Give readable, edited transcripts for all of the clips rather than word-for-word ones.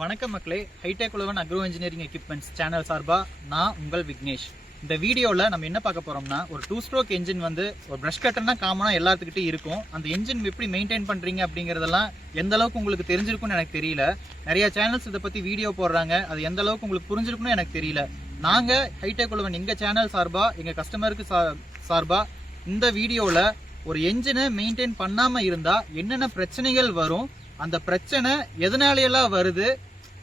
வணக்கம் மக்களே, hi-tech Ulagan agro engineering equipments channel சார்பா நான் உங்கள் விக்னேஷ். இந்த வீடியோவில் நம்ம என்ன பார்க்க போகிறோம்னா, ஒரு 2 ஸ்ட்ரோக் என்ஜின் வந்து ஒரு ப்ரஷ் கட்டர்னா காமனாக எல்லாத்துக்கிட்டையும் இருக்கும். அந்த என்ஜின் எப்படி மெயின்டைன் பண்ணுறீங்க அப்படிங்கிறதெல்லாம் எந்த அளவுக்கு உங்களுக்கு தெரிஞ்சிருக்கும்னு எனக்கு தெரியல. நிறைய சேனல்ஸ் இதை பற்றி வீடியோ போடுறாங்க, அது எந்த அளவுக்கு உங்களுக்கு புரிஞ்சிருக்குன்னு எனக்கு தெரியல. நாங்கள் ஹைடெக் உலகன் எங்கள் சேனல் சார்பாக எங்கள் கஸ்டமருக்கு சார்பாக இந்த வீடியோவில் ஒரு என்ஜினை மெயின்டைன் பண்ணாமல் இருந்தால் என்னென்ன பிரச்சனைகள் வரும், அந்த பிரச்சனை எதனாலையெல்லாம் வருது,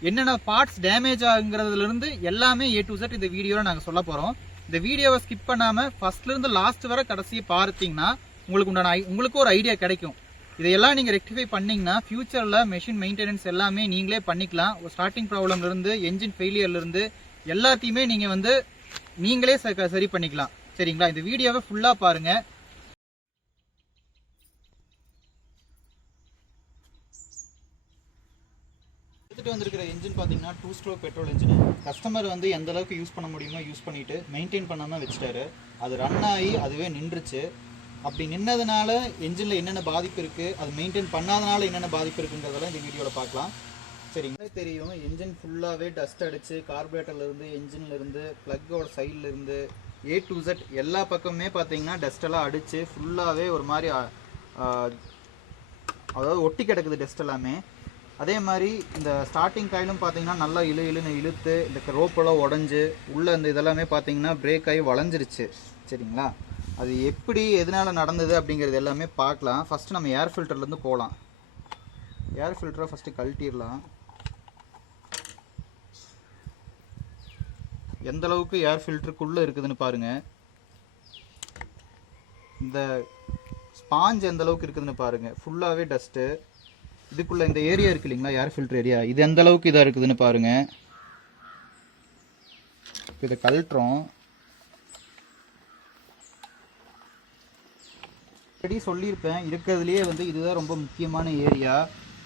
என்னென்ன பார்ட்ஸ் டேமேஜ் ஆகுங்கிறதுலேருந்து எல்லாமே A to Z இந்த வீடியோவில் நாங்கள் சொல்ல போகிறோம். இந்த வீடியோவை ஸ்கிப் பண்ணாமல் ஃபர்ஸ்ட்லேருந்து லாஸ்ட் வரை கடைசியை பார்த்தீங்கன்னா உங்களுக்கு ஒரு ஐடியா கிடைக்கும். இதையெல்லாம் நீங்கள் ரெக்டிஃபை பண்ணிங்கன்னா ஃபியூச்சரில் மெஷின் மெயின்டெனன்ஸ் எல்லாமே நீங்களே பண்ணிக்கலாம். ஒரு ஸ்டார்டிங் ப்ராப்ளம்லேருந்து என்ஜின் ஃபெயிலியர்லேருந்து எல்லாத்தையுமே நீங்கள் நீங்களே சரி பண்ணிக்கலாம். சரிங்களா? இந்த வீடியோவை ஃபுல்லாக பாருங்கள். வந்திருக்கிற என்ஜின் பார்த்தீங்கன்னா 2 ஸ்ட்ரோக் பெட்ரோல் என்ஜின். கஸ்டமர் எந்த அளவுக்கு யூஸ் பண்ண முடியுமோ யூஸ் பண்ணிட்டு மெயின்டைன் பண்ணாமல் வச்சுட்டாரு. அது ரன் ஆகி அதுவே நின்றுச்சு. அப்படி நின்னதுனால என்ஜினில் என்னென்ன பாதிப்பு இருக்குது, அது மெயின்டைன் பண்ணாதனால என்னென்ன பாதிப்பு இருக்குங்கிறதெல்லாம் இந்த வீடியோவில் பார்க்கலாம். சரிங்களா? தெரியும், என்ஜின் ஃபுல்லாகவே டஸ்ட் அடிச்சு கார்பரேட்டர்லேருந்து என்ஜின்லேருந்து ப்ளக்கோட சைட்லேருந்து A to Z எல்லா பக்கமுமே பார்த்தீங்கன்னா டஸ்ட்டெல்லாம் அடித்து ஃபுல்லாகவே ஒரு மாதிரி அதாவது ஒட்டி கிடக்குது டஸ்ட் எல்லாமே. அதே மாதிரி இந்த ஸ்டார்டிங் காயிலும் பார்த்தீங்கன்னா நல்லா இழுன்னு இழுத்து இந்த ரோப்பெல்லாம் உடஞ்சி உள்ளே இந்த இதெல்லாமே பார்த்தீங்கன்னா பிரேக் ஆகி வளைஞ்சிருச்சு. சரிங்களா? அது எப்படி எதனால் நடந்தது அப்படிங்கிறது எல்லாமே பார்க்கலாம். ஃபஸ்ட்டு நம்ம ஏர் ஃபில்டர்லேருந்து போகலாம். ஏர் ஃபில்டரை ஃபஸ்ட்டு கழட்டிடலாம். எந்த அளவுக்கு ஏர் ஃபில்டருக்குள்ளே இருக்குதுன்னு பாருங்கள். இந்த ஸ்பாஞ்ச் எந்த அளவுக்கு இருக்குதுன்னு பாருங்கள். ஃபுல்லாகவே டஸ்ட்டு. இதுக்குள்ள இந்த ஏரியா இருக்கு இல்லைங்களா, ஏர் ஃபில்டர் ஏரியா, இது எந்த அளவுக்கு இதாக இருக்குதுன்னு பாருங்க. இதை கழட்டுறோம். ஆல்ரெடி சொல்லியிருப்பேன், இருக்கிறதுலையே இதுதான் ரொம்ப முக்கியமான ஏரியா.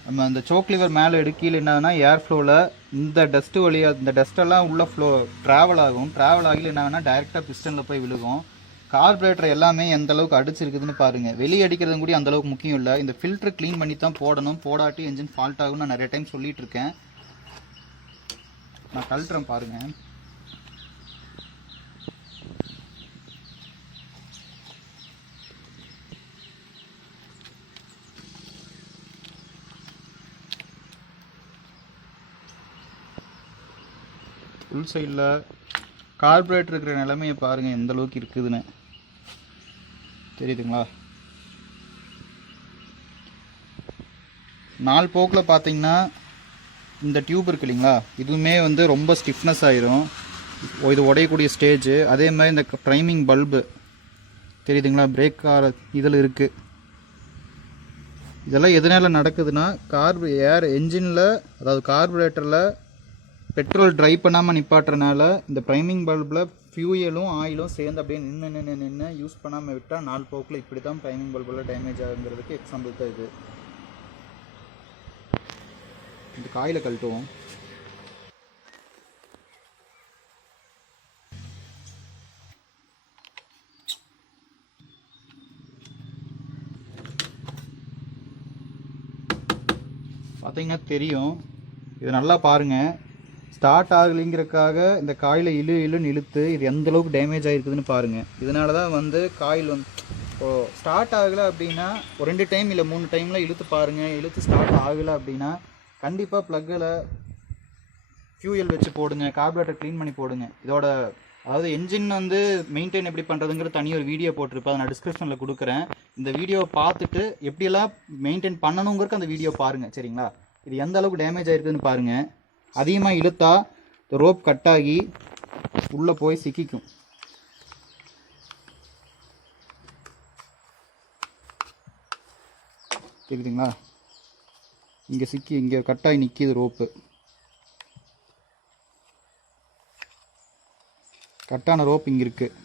நம்ம அந்த சோக் லிவர் மேலே எடுக்கையில் என்னன்னா ஏர் ஃப்ளோவில் இந்த டஸ்ட்டு வழியாக இந்த டஸ்ட்டெல்லாம் உள்ள ஃப்ளோ ட்ராவல் ஆகும். ட்ராவல் ஆகல என்னன்னா டைரெக்டாக பிஸ்டனில் போய் விழுகும். கார்பரேட்டர் எல்லாமே எந்த அளவுக்கு அடிச்சிருக்குதுன்னு பாருங்கள். வெளியே அடிக்கிறது கூட அந்த அளவுக்கு முக்கியம் இல்லை. இந்த ஃபில்டர் க்ளீன் பண்ணி தான் போடணும். போடாட்டி என்ஜின் ஃபால்ட் ஆகும். நான் நிறைய டைம் சொல்லிட்டு இருக்கேன். நான் கழட்டுறேன் பாருங்கள். ஃபுல் சைடில் கார்பரேட்டர் இருக்கிற நிலைமையை பாருங்கள் எந்த அளவுக்கு இருக்குதுன்னு. தெரியுதுங்களா? நாலு போக்கில் பார்த்தீங்கன்னா இந்த டியூப் இருக்கு இல்லைங்களா, இதுவுமே ரொம்ப ஸ்டிஃப்னஸ் ஆயிரும். இது உடையக்கூடிய ஸ்டேஜ். அதே மாதிரி இந்த ப்ரைமிங் பல்பு தெரியுதுங்களா, பிரேக் ஆகிற இதில் இருக்குது. இதெல்லாம் எதனால் நடக்குதுன்னா ஏர் என்ஜினில் அதாவது கார்பரேட்டரில் பெட்ரோல் ட்ரை பண்ணாமல் நிப்பாட்டுறனால இந்த ப்ரைமிங் பல்பில் ஃபியூயலும் ஆயிலும் சேர்ந்து அப்படியே நின்று யூஸ் பண்ணாமல் விட்டால் 4 போக்கில் இப்படி தான் ப்ரைமிங் பல்பில் டேமேஜ் ஆகுங்கிறதுக்கு எக்ஸாம்பிள் தான் இது. இந்த காயில கழட்டுவோம். பார்த்தீங்கன்னா தெரியும், இது நல்லா பாருங்கள். ஸ்டார்ட் ஆகலைங்கிறதுக்காக இந்த காயில் இழுன்னு இழுத்து இது எந்த அளவுக்கு டேமேஜ் ஆகிருக்குதுன்னு பாருங்கள். இதனால தான் காயில் ஸ்டார்ட் ஆகலை அப்படின்னா ஒரு 2 டைம் இல்லை 3 டைமில் இழுத்து பாருங்கள். இழுத்து ஸ்டார்ட் ஆகலை அப்படின்னா கண்டிப்பாக ப்ளக்கில் ஃபியூயல் வச்சு போடுங்க, கார்பரேட்டர் க்ளீன் பண்ணி போடுங்க. இதோட அதாவது என்ஜின் மெயின்டைன் எப்படி பண்ணுறதுங்கிற தனி ஒரு வீடியோ போட்டிருப்பேன், அதை நான் டிஸ்கிரிப்ஷனில் கொடுக்குறேன். இந்த வீடியோவை பார்த்துட்டு எப்படியெல்லாம் மெயின்டைன் பண்ணணுங்கிறக்கு அந்த வீடியோ பாருங்கள். சரிங்களா? இது எந்த அளவுக்கு டேமேஜ் ஆகிருக்குதுன்னு பாருங்கள். அதிகமாக இழுத்தா இந்த ரோப் கட் ஆகி உள்ளே போய் சிக்கிக்கும். கேக்குதுங்களா? இங்கே சிக்கி இங்கே கட்டாகி நிற்கிது ரோப்பு. கட்டான ரோப் இங்கே இருக்குது.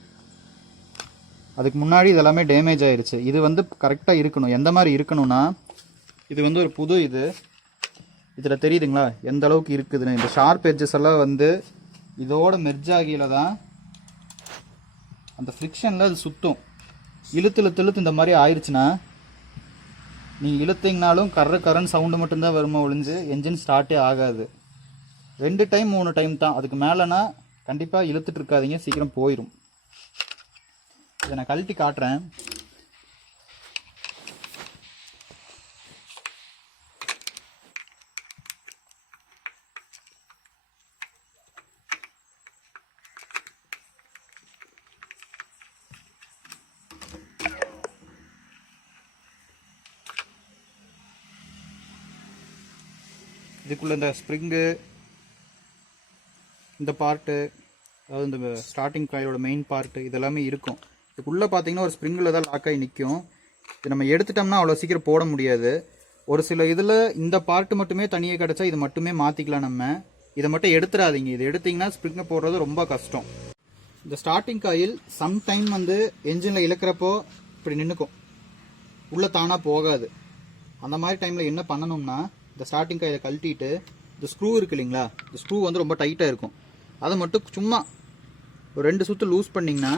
அதுக்கு முன்னாடி இதெல்லாமே டேமேஜ் ஆயிடுச்சு. இது கரெக்டாக இருக்கணும். எந்த மாதிரி இருக்கணும்னா, இது ஒரு புது இதில் தெரியுதுங்களா எந்த அளவுக்கு இருக்குதுன்னு. இந்த ஷார்ப் எட்ஜஸ் எல்லாம் இதோட மெர்ஜ் ஆகியில தான் அந்த ஃப்ரிக்ஷனில் அது சுற்றும். இழுத்து இந்த மாதிரி ஆயிடுச்சுன்னா நீங்கள் இழுத்தீங்கனாலும் கர்றன்னு சவுண்டு மட்டும்தான் வருமா ஒழிஞ்சு என்ஜின் ஸ்டார்ட்டே ஆகாது. 2 டைம் 3 டைம் தான், அதுக்கு மேலேனா கண்டிப்பாக இழுத்துட்டு இருக்காதீங்க, சீக்கிரம் போயிடும். இதை நான் கழட்டி காட்டுறேன். இதுக்குள்ளே இந்த ஸ்ப்ரிங்கு, இந்த பார்ட்டு, அதாவது இந்த ஸ்டார்டிங் காயிலோட மெயின் பார்ட்டு இதெல்லாமே இருக்கும். இதுக்குள்ளே பார்த்தீங்கன்னா ஒரு ஸ்ப்ரிங்கில் தான் லாக் ஆகி நிற்கும். இது நம்ம எடுத்துட்டோம்னா அவ்வளோ சீக்கிரம் போட முடியாது. ஒரு சில இதில் இந்த பார்ட்டு மட்டுமே தனியாக கிடச்சா இது மட்டுமே மாற்றிக்கலாம். நம்ம இதை மட்டும் எடுத்துடாதீங்க. இது எடுத்திங்கன்னா ஸ்ப்ரிங்கை போடுறது ரொம்ப கஷ்டம். இந்த ஸ்டார்டிங் காயில் சம்டைம் வந்து என்ஜினில் இழுக்கிறப்போ இப்படி நின்றுக்கும், உள்ளே தானாக போகாது. அந்த மாதிரி டைமில் என்ன பண்ணணும்னா, இந்த ஸ்டார்டிங் காயில் கழட்டிட்டு இந்த ஸ்க்ரூ இருக்கு இல்லைங்களா, இந்த ஸ்க்ரூ வந்து ரொம்ப டைட்டாக இருக்கும், அதை மட்டும் சும்மா ஒரு 2 சுற்று லூஸ் பண்ணிங்கன்னா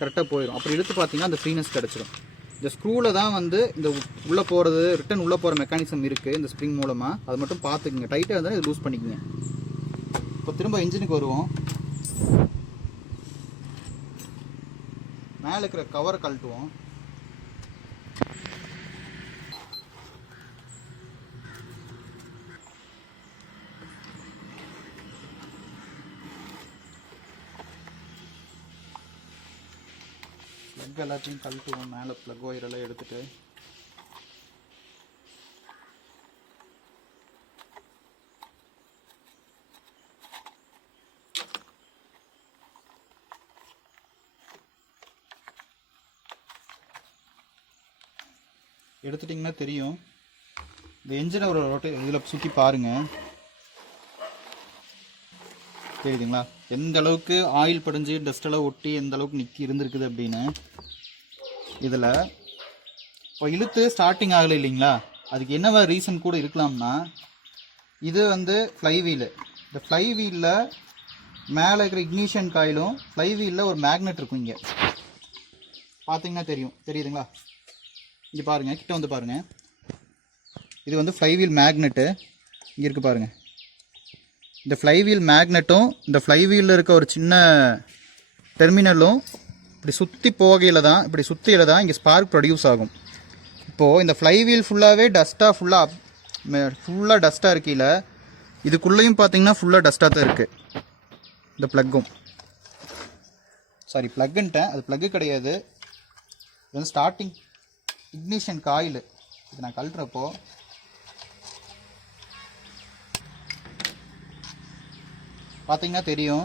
கரெக்டாக போயிடும். அப்புறம் இழுத்து பார்த்தீங்கன்னா அந்த ஃப்ரீனஸ் கிடச்சிடும். இந்த ஸ்க்ரூவில் தான் வந்து இந்த உள்ளே போகிறது, ரிட்டன் உள்ளே போகிற மெக்கானிசம் இருக்குது இந்த ஸ்ப்ரிங் மூலமாக. அதை மட்டும் பார்த்துக்குங்க. டைட்டாக இருந்தால் இது லூஸ் பண்ணிக்கோங்க. இப்போ திரும்ப இன்ஜினுக்கு வருவோம். மேலே இருக்கிற கவரை கழட்டுவோம். ப்ளக் எல்லாத்தையும் கழட்டுவோம். மேலே ப்ளக் ஒயரெல்லாம் எடுத்துகிட்டு எடுத்துட்டிங்கன்னா தெரியும். இந்த என்ஜினை ஒரு இதில் சுற்றி பாருங்கள், தெரியுதுங்களா எந்த அளவுக்கு ஆயில் படிஞ்சு டஸ்டெல்லாம் ஒட்டி எந்த அளவுக்கு இருந்திருக்குது அப்படின்னு. இதில் இப்போ இழுத்து ஸ்டார்டிங் ஆகலை இல்லைங்களா, அதுக்கு என்னவா ரீசன் கூட இருக்கலாம்னா, இது வந்து ஃப்ளைவீலு. இந்த ஃப்ளைவீலில் மேலே இருக்கிற இக்னிஷன் காயிலும் ஃப்ளைவீலில் ஒரு மேக்னெட் இருக்கும். இங்கே பார்த்தீங்கன்னா தெரியுதுங்களா, இங்கே பாருங்கள், கிட்ட வந்து பாருங்கள். இது வந்து ஃப்ளைவீல் மேக்னெட்டு இங்கே இருக்குது பாருங்கள். இந்த ஃப்ளைவீல் மேக்னெட்டும் இந்த ஃப்ளைவீலில் இருக்க ஒரு சின்ன டெர்மினலும் இப்படி சுற்றி போகையில் தான், இப்படி சுற்றியில் தான் இங்கே ஸ்பார்க் ப்ரொடியூஸ் ஆகும். இப்போது இந்த ஃப்ளைவீல் ஃபுல்லாகவே ஃபுல்லாக டஸ்ட்டாக இருக்கையில் இதுக்குள்ளேயும் பார்த்தீங்கன்னா ஃபுல்லாக டஸ்ட்டாக தான் இருக்குது. இந்த ப்ளக்கும் ப்ளக்குன்ட்டேன், அது ப்ளக்கு கிடையாது. இது வந்து ஸ்டார்டிங் இக்னிஷன் காயில். இது நான் கழட்டுறப்போ பார்த்தீங்கன்னா தெரியும்.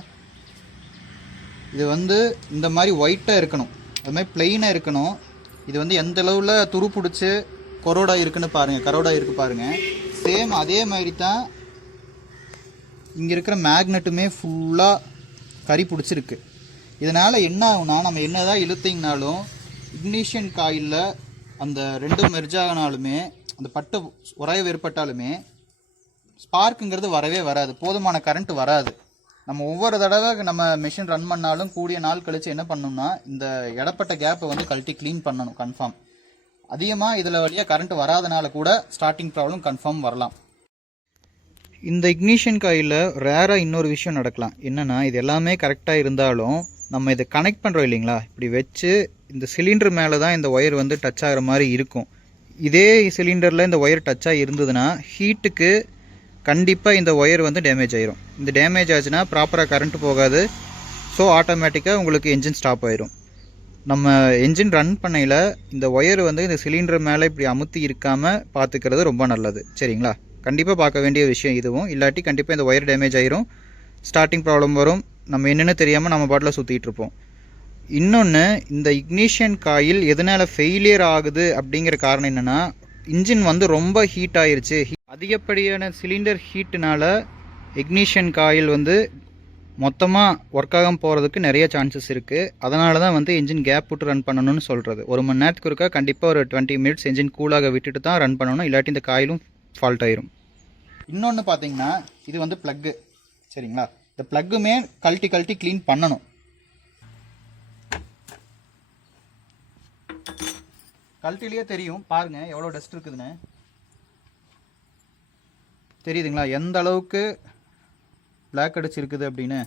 இது வந்து இந்த மாதிரி ஒயிட்டாக இருக்கணும், அது மாதிரி பிளெயினாக இருக்கணும். இது வந்து எந்த அளவில் துரு பிடிச்சி கரோடா இருக்குது பாருங்கள். சேம் அதே மாதிரி தான் இங்கே இருக்கிற மேக்னெட்டுமே ஃபுல்லாக கறி பிடிச்சிருக்கு. இதனால் என்ன ஆகுனா, நம்ம என்ன தான் இழுத்திங்கனாலும் இக்னிஷன் காயிலில் அந்த ரெண்டும் மெர்ஜ் ஆகினாலுமே, அந்த பட்டு உரைய ஏற்பட்டாலுமே ஸ்பார்க்குங்கிறது வரவே வராது, போதுமான கரண்ட் வராது. நம்ம ஒவ்வொரு தடவை நம்ம மிஷின் ரன் பண்ணாலும் கூடிய நாள் கழித்து என்ன பண்ணணும்னா, இந்த இடப்பட்ட கேப்பை வந்து கழட்டி க்ளீன் பண்ணணும் கன்ஃபார்ம். அதிகமாக இதில் வழியாக கரண்ட் வராதனால கூட ஸ்டார்டிங் ப்ராப்ளம் கன்ஃபார்ம் வரலாம். இந்த இக்னிஷன் காயிலில் ரேராக இன்னொரு விஷயம் நடக்கலாம். என்னென்னா, இது எல்லாமே கரெக்டாக இருந்தாலும் நம்ம இதை கனெக்ட் பண்ணுறோம் இல்லைங்களா, இப்படி வச்சு இந்த சிலிண்டர் மேலே தான் இந்த ஒயர் வந்து டச் ஆகிற மாதிரி இருக்கும். இதே சிலிண்டரில் இந்த ஒயர் டச்சாக இருந்ததுன்னா ஹீட்டுக்கு கண்டிப்பாக இந்த ஒயர் வந்து டேமேஜ் ஆயிரும். இந்த டேமேஜ் ஆச்சுன்னா ப்ராப்பராக கரண்ட் போகாது. ஸோ ஆட்டோமேட்டிக்காக உங்களுக்கு என்ஜின் ஸ்டாப் ஆயிரும். நம்ம என்ஜின் ரன் பண்ணையில் இந்த ஒயர் வந்து இந்த சிலிண்டர் மேலே இப்படி அமுத்தி இருக்காமல் பார்த்துக்கிறது ரொம்ப நல்லது. சரிங்களா, கண்டிப்பாக பார்க்க வேண்டிய விஷயம் இதுவும். இல்லாட்டி கண்டிப்பாக இந்த ஒயர் டேமேஜ் ஆயிரும், ஸ்டார்டிங் ப்ராப்ளம் வரும், நம்ம என்னென்னு தெரியாமல் நம்ம பாட்டில் சுற்றிட்டு இருப்போம். இன்னொன்று, இந்த இக்னிஷன் காயில் எதனால் ஃபெயிலியர் ஆகுது அப்படிங்கிற காரணம் என்னென்னா, இன்ஜின் வந்து ரொம்ப ஹீட் ஆயிருச்சு. அதிகப்படியான சிலிண்டர் ஹீட்டுனால இக்னிஷன் காயில் வந்து மொத்தமாக ஒர்க் ஆகாமல் போகிறதுக்கு நிறைய சான்சஸ் இருக்குது. அதனால தான் வந்து இன்ஜின் கேப் விட்டு ரன் பண்ணணும்னு சொல்கிறது. 1 மணி நேரத்துக்கு இருக்கா கண்டிப்பாக ஒரு 20 மினிட்ஸ் இன்ஜின் கூலாக விட்டுட்டு தான் ரன் பண்ணணும், இல்லாட்டி இந்த காயிலும் ஃபால்ட் ஆயிரும். இன்னொன்று பார்த்தீங்கன்னா, இது வந்து ப்ளக்கு. சரிங்களா, இந்த ப்ளக்குமே கழட்டி க்ளீன் பண்ணணும். கழட்டிலேயே தெரியும் பாருங்கள் எவ்வளோ டஸ்ட் இருக்குதுன்னு. தெரியுதுங்களா, எந்த அளவுக்கு பிளாக் அடிச்சிருக்குது அப்படின்னு.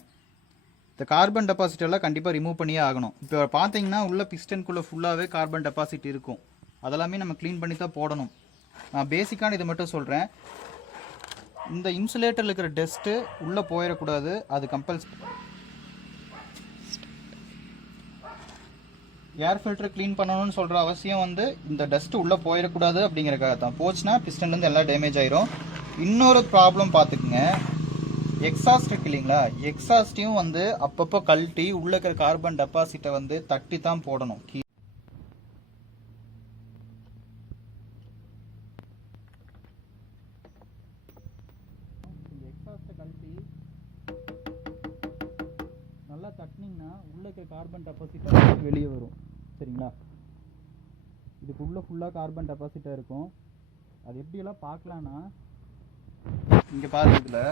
இந்த கார்பன் டெபாசிட் எல்லாம் கண்டிப்பாக ரிமூவ் பண்ணியே ஆகணும். இப்போ பார்த்தீங்கன்னா உள்ள பிஸ்டனுக்குள்ளே ஃபுல்லாகவே கார்பன் டெபாசிட் இருக்கும். அதெல்லாமே நம்ம க்ளீன் பண்ணி தான் போடணும். நான் பேசிக்கான இதை மட்டும் சொல்கிறேன். இந்த இன்சுலேட்டரில் இருக்கிற டஸ்ட்டு உள்ளே போயிடக்கூடாது, அது கம்பல்சரி. ஏர் ஃபில்டர் க்ளீன் பண்ணணும்னு சொல்கிற அவசியம் வந்து இந்த டஸ்ட்டு உள்ளே போயிடக்கூடாது அப்படிங்கிறக்காக தான். போச்சுன்னா பிஸ்டன்லேருந்து எல்லாம் டேமேஜ் ஆயிரும். இன்னொரு ப்ராப்ளம் பார்த்துக்குங்க, எக்ஸாஸ்ட் இருக்கு இல்லைங்களா, எக்ஸாஸ்ட்டையும் வந்து அப்பப்போ கழட்டி உள்ளே இருக்கிற கார்பன் டெபாசிட்டை வந்து தட்டி தான் போடணும். எக்ஸாஸ்ட்டை கழட்டி நல்லா தட்டினீங்கன்னா உள்ளே இருக்கிற கார்பன் டெபாசிட் வெளியே வரும். சரிங்களா, இதுக்குள்ளே ஃபுல்லாக கார்பன் டெபாசிட்டாக இருக்கும். அது எப்படியெல்லாம் பார்க்கலான்னா, இங்கே பாருங்க, இதில்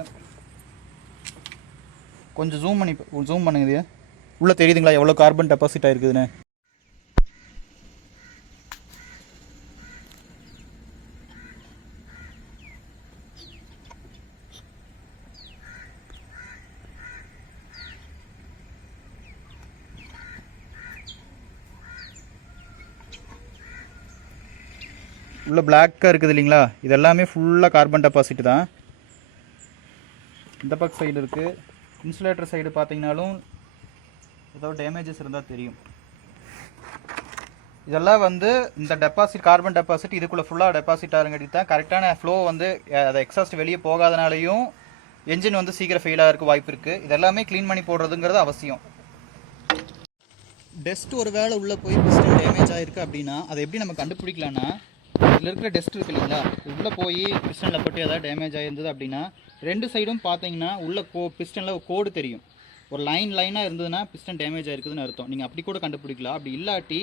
கொஞ்சம் ஜூம் பண்ணுங்க. உள்ளே தெரியுதுங்களா எவ்வளோ கார்பன் டெபாசிட் ஆகிருக்குதுன்னு? உள்ள பிளாக்காக இருக்குது இல்லைங்களா, இது எல்லாமே ஃபுல்லாக கார்பன் டெபாசிட் தான். இந்த பக்கம் சைடு இருக்குது. இன்சுலேட்டர் சைடு பார்த்தீங்கன்னாலும் ஏதோ டேமேஜஸ் இருந்தால் தெரியும். இதெல்லாம் வந்து இந்த டெபாசிட், கார்பன் டெபாசிட் இதுக்குள்ளே ஃபுல்லாக டெபாசிட் ஆகுங்காட்டி தான் கரெக்டான ஃப்ளோ வந்து அதை எக்ஸாஸ்ட் வெளியே போகாதனாலையும் என்ஜின் வந்து சீக்கிரம் ஃபெயில் ஆகிறதுக்கு வாய்ப்பு இருக்குது. இதெல்லாமே க்ளீன் பண்ணி போடுறதுங்கிறது அவசியம். டஸ்ட் ஒரு வேளை உள்ளே போய் பிஸ்டன் டேமேஜ் ஆகிருக்கு அப்படின்னா அதை எப்படி நம்ம கண்டுபிடிக்கலான்னா, இதில் இருக்கிற டஸ்ட் இருக்கு இல்லைங்களா, உள்ளே போய் பிஸ்டனில் போட்டு ஏதாவது டேமேஜ் ஆகிருந்தது அப்படின்னா ரெண்டு சைடும் பார்த்தீங்கன்னா உள்ள பிஸ்டனில் கோடு தெரியும். ஒரு லைனாக இருந்ததுன்னா பிஸ்டன் டேமேஜ் ஆகிருக்குதுன்னு அர்த்தம். நீங்கள் அப்படி கூட கண்டுபிடிக்கலாம். அப்படி இல்லாட்டி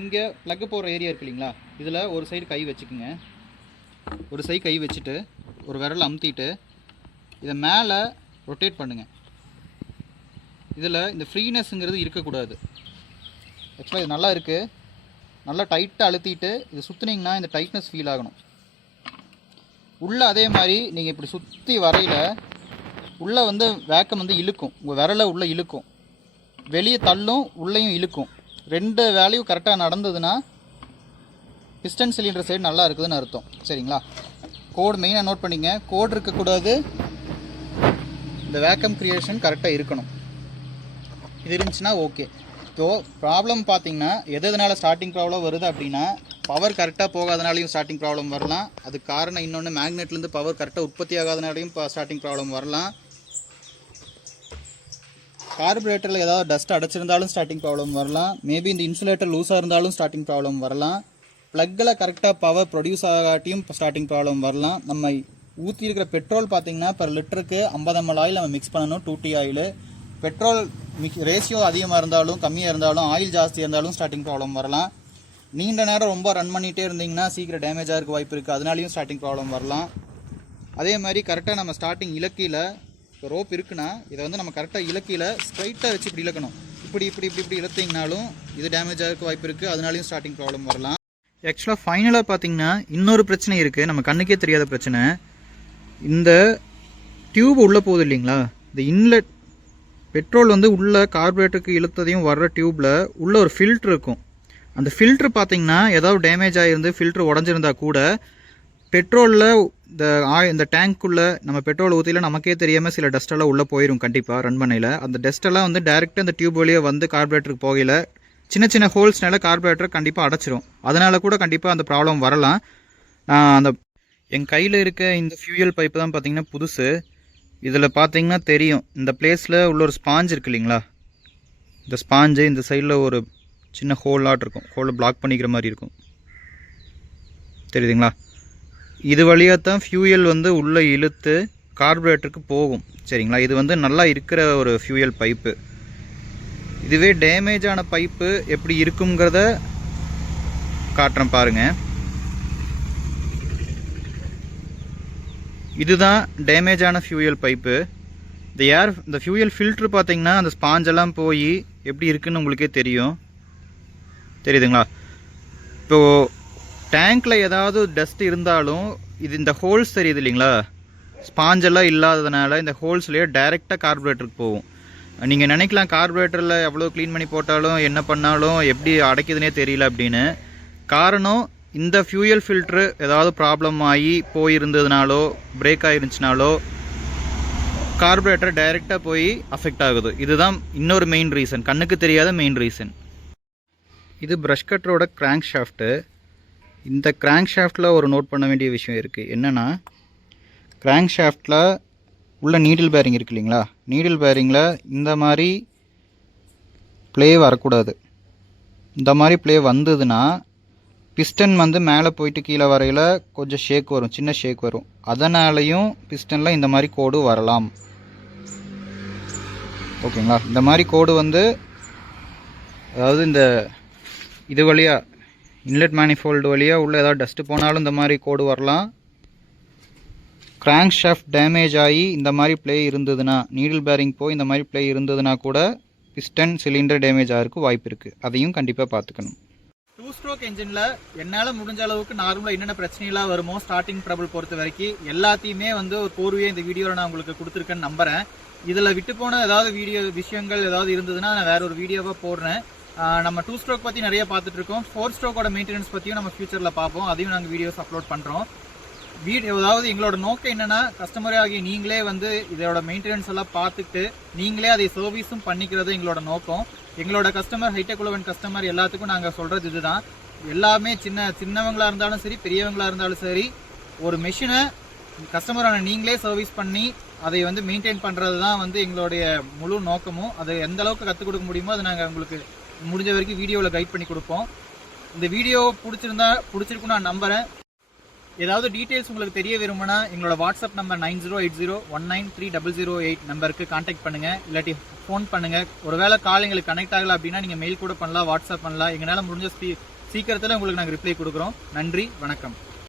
இங்கே ப்ளக்கு போடுற ஏரியா இருக்கு இல்லைங்களா, இதில் ஒரு சைடு கை வச்சுக்குங்க. ஒரு சைடு கை வச்சுட்டு ஒரு விரல் அமுத்திட்டு இதை மேலே ரொட்டேட் பண்ணுங்கள். இதில் இந்த ஃப்ரீனஸ்ங்கிறது இருக்கக்கூடாது. ஆக்சுவலாக இது நல்லா இருக்குது. நல்லா டைட்டாக அழுத்திட்டு இது சுற்றுனீங்கன்னா இந்த டைட்னஸ் ஃபீல் ஆகணும். உள்ளே அதே மாதிரி நீங்கள் இப்படி சுற்றி வரையில் உள்ளே வந்து வேக்கம் வந்து இழுக்கும். உங்கள் விரலை உள்ளே இழுக்கும், வெளியே தள்ளும், உள்ளேயும் இழுக்கும். ரெண்டு வேலையும் கரெக்டாக நடந்ததுன்னா பிஸ்டன் சிலிண்டர் சைடு நல்லா இருக்குதுன்னு அர்த்தம். சரிங்களா, கோடு மெயினாக நோட் பண்ணிங்க. கோடு இருக்கக்கூடாது, இந்த வேக்கம் க்ரியேஷன் கரெக்டாக இருக்கணும். இது இருந்துச்சுன்னா ஓகே. ஸோ ப்ராப்ளம் பார்த்தீங்கன்னா எதனால ஸ்டார்டிங் ப்ராப்ளம் வருது அப்படின்னா, பவர் கரெக்டாக போகாதனாலையும் ஸ்டார்டிங் ப்ராப்ளம் வரலாம். அதுக்கு காரணம் இன்னொன்று, மேக்னெட்லேருந்து பவர் கரெக்டாக உற்பத்தி ஆகாதனாலையும் ஸ்டார்டிங் ப்ராப்ளம் வரலாம். கார்பரேட்டரில் ஏதாவது டஸ்ட் அடைச்சிருந்தாலும் ஸ்டார்டிங் ப்ராப்ளம் வரலாம். மேபி இந்த இன்சுலேட்டர் லூஸாக இருந்தாலும் ஸ்டார்டிங் ப்ராப்ளம் வரலாம். ப்ளக்கில் கரெக்டாக பவர் ப்ரொடியூஸ் ஆகாட்டியும் ஸ்டார்டிங் ப்ராப்ளம் வரலாம். நம்ம ஊற்றி இருக்கிற பெட்ரோல் பார்த்தீங்கன்னா பர் லிட்டருக்கு 50 ml ஆயில் நம்ம மிக்ஸ் பண்ணணும். 2T oil. பெட்ரோல் ரேஷியோ அதிகமாக இருந்தாலும் கம்மியாக இருந்தாலும் ஆயில் ஜாஸ்தியாக இருந்தாலும் ஸ்டார்டிங் ப்ராப்ளம் வரலாம். நீண்ட நேரம் ரொம்ப ரன் பண்ணிகிட்டே இருந்தீங்கன்னா சீக்கிரம் டேமேஜ் ஆகிறதுக்கு வாய்ப்பு இருக்குது, அதனாலையும் ஸ்டார்டிங் ப்ராப்ளம் வரலாம். அதே மாதிரி கரெக்டாக நம்ம ஸ்டார்டிங் இலக்கியில் இப்போ ரோப் இருக்குன்னா இதை வந்து நம்ம கரெக்டாக இலக்கியில் ஸ்ட்ரைட்டாக வச்சு இப்படி இழுக்கணும். இப்படி இழுத்திங்கனாலும் இது டேமேஜ் ஆகிறதுக்கு வாய்ப்பு இருக்குது, அதனாலையும் ஸ்டார்டிங் ப்ராப்ளம் வரலாம். ஆக்சுவலாக ஃபைனலாக பார்த்தீங்கன்னா இன்னொரு பிரச்சனை இருக்குது, நம்ம கண்ணுக்கே தெரியாத பிரச்சனை. இந்த டியூப் உள்ளே போகுது இல்லைங்களா, இந்த இன்லெட் பெட்ரோல் வந்து உள்ள கார்பரேட்டருக்கு இழுத்ததையும் வர்ற டியூப்பில் உள்ள ஒரு ஃபில்ட்ரு இருக்கும். அந்த ஃபில்ட்ரு பார்த்தீங்கன்னா ஏதாவது டேமேஜ் ஆகிருந்து ஃபில்ட்ரு உடஞ்சிருந்தா கூட பெட்ரோலில் இந்த டேங்க்குள்ளே நம்ம பெட்ரோல் ஊற்றியில் நமக்கே தெரியாமல் சில டஸ்ட்டெல்லாம் உள்ளே போயிடும். கண்டிப்பாக ரன் பண்ணையில் அந்த டஸ்ட்டெல்லாம் வந்து டேரெக்டாக அந்த டியூப் வழியாக வந்து கார்பரேட்டருக்கு போகையில் சின்ன ஹோல்ஸ்னால கார்பரேட்டர் கண்டிப்பாக அடைச்சிரும். அதனால் கூட கண்டிப்பாக அந்த ப்ராப்ளம் வரலாம். அந்த என் கையில் இருக்க இந்த ஃபியூயல் பைப்பு தான் பார்த்தீங்கன்னா புதுசு. இதில் பார்த்தீங்கன்னா தெரியும், இந்த பிளேஸில் உள்ள ஒரு ஸ்பாஞ்ச் இருக்குது இல்லைங்களா, இந்த ஸ்பாஞ்சு இந்த சைடில் ஒரு சின்ன ஹோலாட் இருக்கும், ஹோலை பிளாக் பண்ணிக்கிற மாதிரி இருக்கும், தெரியுதுங்களா? இது வழியாக தான் ஃபியூயல் வந்து உள்ளே இழுத்து கார்பரேட்டருக்கு போகும். சரிங்களா, இது வந்து நல்லா இருக்கிற ஒரு ஃபியூயல் பைப்பு. இதுவே டேமேஜ் ஆன பைப்பு எப்படி இருக்குங்கிறத காட்டுறேன் பாருங்கள். இதுதான் டேமேஜ் ஆன ஃபியூயல் பைப்பு. இந்த ஃபியூயல் ஃபில்ட்ரு பார்த்தீங்கன்னா அந்த ஸ்பாஞ்செல்லாம் போய் எப்படி இருக்குன்னு உங்களுக்கே தெரியும், தெரியுதுங்களா? இப்போது டேங்க்கில் ஏதாவது டஸ்ட் இருந்தாலும் இது இந்த ஹோல்ஸ் தெரியுது இல்லைங்களா, ஸ்பாஞ்செல்லாம் இல்லாததுனால இந்த ஹோல்ஸ்லேயே டைரெக்டாக கார்பரேட்டருக்கு போகும். நீங்கள் நினைக்கலாம் கார்பரேட்டரில் எவ்வளோ க்ளீன் பண்ணி போட்டாலும் என்ன பண்ணாலும் எப்படி அடைக்குதுன்னே தெரியல அப்படின்னு. காரணம் இந்த ஃபியூயல் ஃபில்ட்ரு ஏதாவது ப்ராப்ளம் ஆகி போயிருந்ததுனாலோ பிரேக் ஆகிருந்துச்சுனாலோ கார்பரேட்டர் டைரெக்டாக போய் அஃபெக்ட் ஆகுது. இதுதான் இன்னொரு மெயின் ரீசன், கண்ணுக்கு தெரியாத மெயின் ரீசன். இது ப்ரஷ் கட்டரோட கிராங்க் ஷாஃப்ட்டு. இந்த கிராங்க் ஷாஃப்ட்டில் ஒரு நோட் பண்ண வேண்டிய விஷயம் இருக்குது. என்னென்னா, கிராங்க் ஷாஃப்ட்டில் உள்ள நீடில் பேரிங் இருக்கு இல்லைங்களா, நீடில் பேரிங்கில் இந்த மாதிரி ப்ளே வரக்கூடாது. இந்த மாதிரி ப்ளே வந்ததுன்னா பிஸ்டன் வந்து மேலே போயிட்டு கீழே வரையில் கொஞ்சம் ஷேக் வரும், சின்ன ஷேக் வரும். அதனாலையும் பிஸ்டனில் இந்த மாதிரி கோடு வரலாம். ஓகேங்களா? இந்த மாதிரி கோடு வந்து அதாவது இந்த இது வழியாக இன்லெட் மேனிஃபோல்டு வழியாக உள்ள ஏதாவது டஸ்ட்டு போனாலும் இந்த மாதிரி கோடு வரலாம். கிராங்க் ஷாஃப்ட் டேமேஜ் ஆகி இந்த மாதிரி ப்ளே இருந்ததுன்னா, நீடில் பேரிங் போய் இந்த மாதிரி ப்ளே இருந்ததுன்னா கூட பிஸ்டன் சிலிண்டர் டேமேஜ் ஆகிறதுக்கு வாய்ப்பு இருக்குது. அதையும் கண்டிப்பாக பார்த்துக்கணும். 2 ஸ்ட்ரோக் என்ஜினில் என்னால் முடிஞ்ச அளவுக்கு நார்மலாக என்னென்ன பிரச்சனைலாம் வருமோ ஸ்டார்டிங் ட்ரபிள் பொறுத்த வரைக்கும் எல்லாத்தையுமே வந்து ஒரு கோர்வையை இந்த வீடியோவில் நான் உங்களுக்கு கொடுத்துருக்கேன்னு நம்புகிறேன். இதில் விட்டு போன ஏதாவது விஷயங்கள் ஏதாவது இருந்ததுன்னா நான் வேற ஒரு வீடியோவாக போடுறேன். நம்ம 2 ஸ்ட்ரோக் பற்றி நிறைய பார்த்துட்டு இருக்கோம். 4 ஸ்ட்ரோக்கோட மெயின்டெனன்ஸ் பற்றியும் நம்ம ஃபியூச்சரில் பார்ப்போம். அதையும் நாங்கள் வீடியோஸ் அப்லோட் பண்ணுறோம். அதாவது எங்களோட நோக்கம் என்னென்னா, கஸ்டமரே ஆகிய நீங்களே வந்து இதோட மெயின்டெனன்ஸ் எல்லாம் பார்த்துட்டு நீங்களே அதை சர்வீஸும் பண்ணிக்கிறது எங்களோட நோக்கம். எங்களோட கஸ்டமர் ஹைடெக் உழவன் கஸ்டமர் எல்லாத்துக்கும் நாங்கள் சொல்கிறது இதுதான். எல்லாமே சின்னவங்களாக இருந்தாலும் சரி, பெரியவங்களாக இருந்தாலும் சரி, ஒரு மெஷினை கஸ்டமரான நீங்களே சர்வீஸ் பண்ணி அதை வந்து மெயின்டைன் பண்ணுறது தான் வந்து எங்களுடைய முழு நோக்கமும். அதை எந்த அளவுக்கு கற்றுக் கொடுக்க முடியுமோ அதை நாங்கள் உங்களுக்கு முடிஞ்ச வரைக்கும் வீடியோவில் கைட் பண்ணி கொடுப்போம். இந்த வீடியோ பிடிச்சிருக்குன்னு நான் நம்புகிறேன். ஏதாவது டீட்டெயில்ஸ் உங்களுக்கு தெரிய விரும்புனா எங்களோட வாட்ஸ்அப் நம்பர் 9080193008 நம்பருக்கு கான்டாக்ட் பண்ணுங்கள், இல்லாட்டி ஃபோன் பண்ணுங்கள். ஒருவேளை கால் எங்களுக்கு கனெக்ட் ஆகலை அப்படின்னா நீங்கள் மெயில் கூட பண்ணலாம், வாட்ஸ்அப் பண்ணலாம். எங்களால் முடிஞ்ச சீக்கிரத்தில் உங்களுக்கு நாங்கள் ரிப்ளை கொடுக்குறோம். நன்றி, வணக்கம்.